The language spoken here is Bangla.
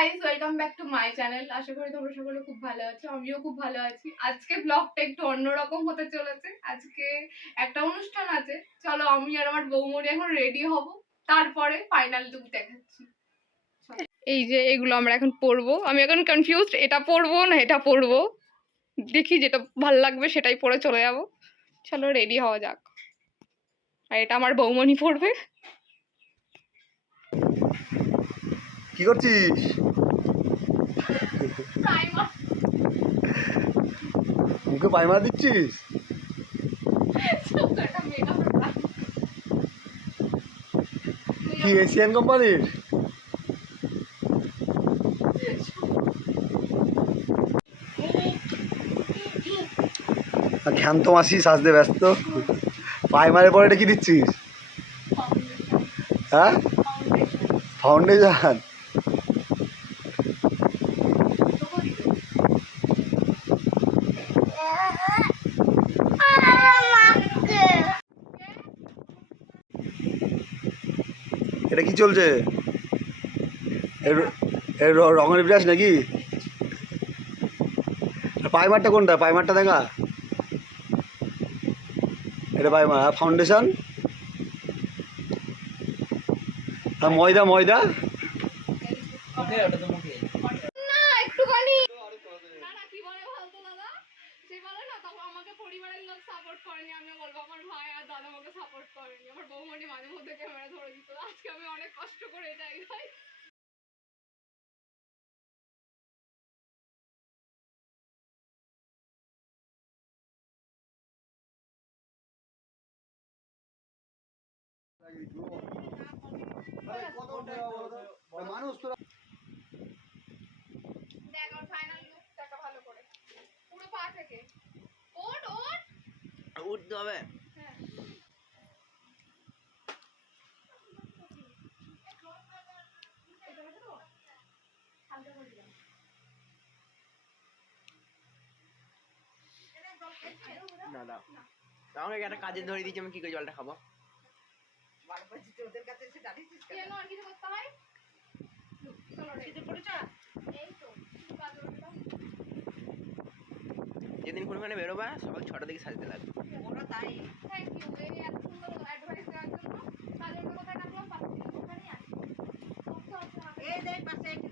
Guys, welcome back to my channel. আশা করি তোমরা সকলে খুব ভালো আছো, আমিও খুব ভালো আছি। আজকে ব্লগটা একটু অন্যরকম হতে চলেছে। আজকে একটা অনুষ্ঠান আছে, চলো আমি আর আমার বৌমনি এখন রেডি হব, তারপরে ফাইনাল লুক দেখাচ্ছি। এই যে এগুলো আমরা এখন পরবো, আমি এখন কনফিউজড, এটা পরবো না এটা পরবো। দেখি যেটা ভাল লাগবে সেটাই পরে চলে যাব। চলো রেডি হওয়া যাক। আর এটা আমার বৌমনি পরবে। কি করছিস? মুখে পাইমার দিচ্ছিস? কি এশিয়ান কোম্পানির? ক্ষান্ত মাসি সাজতে ব্যস্ত। পাইমারের পরে এটা কি দিচ্ছিস? হ্যাঁ, ফাউন্ডেশন। এটা কি চলছে? এর রঙের ব্রাশ নাকি? পাইমারটা কোনটা? পাইমারটা দেখা। এটা পাইমার। আর ফাউন্ডেশন? আর ময়দা ময়দা পরিবারের লোক সাপোর্ট করেনি, আমি বলবো আমার ভাই আর দাদা আমাকে সাপোর্ট করেনি। আমার বৌমনি মাঝে মধ্যে ক্যামেরা ধরে দিত, আজকে আমি অনেক কষ্ট করে যাই ভাই। মানুষ তো দেখ আমার ফাইনাল লুক দেখা ভালো করে, পুরো পা থেকে। ওঠ ওঠ, উঠতে হবে। হ্যাঁ না দাও, আমাকে একটা কাজে ধরে দিয়েছি, আমি কি করে জলটা খাবো? কেন আর কিছু করতে হয়? চলো রেডি পড়ে চল। এই তো যেদিন কোনখানে বেরোবা সকাল 6টার দিকে সাজতে লাগবে। ওরা তাই। থ্যাংক ইউ এই এত সুন্দর অ্যাডভাইস দেওয়ার জন্য। কাজের কোথায় রাখলাম পাচ্ছি ওখানেই আছে। এই দেখ পাশে একটু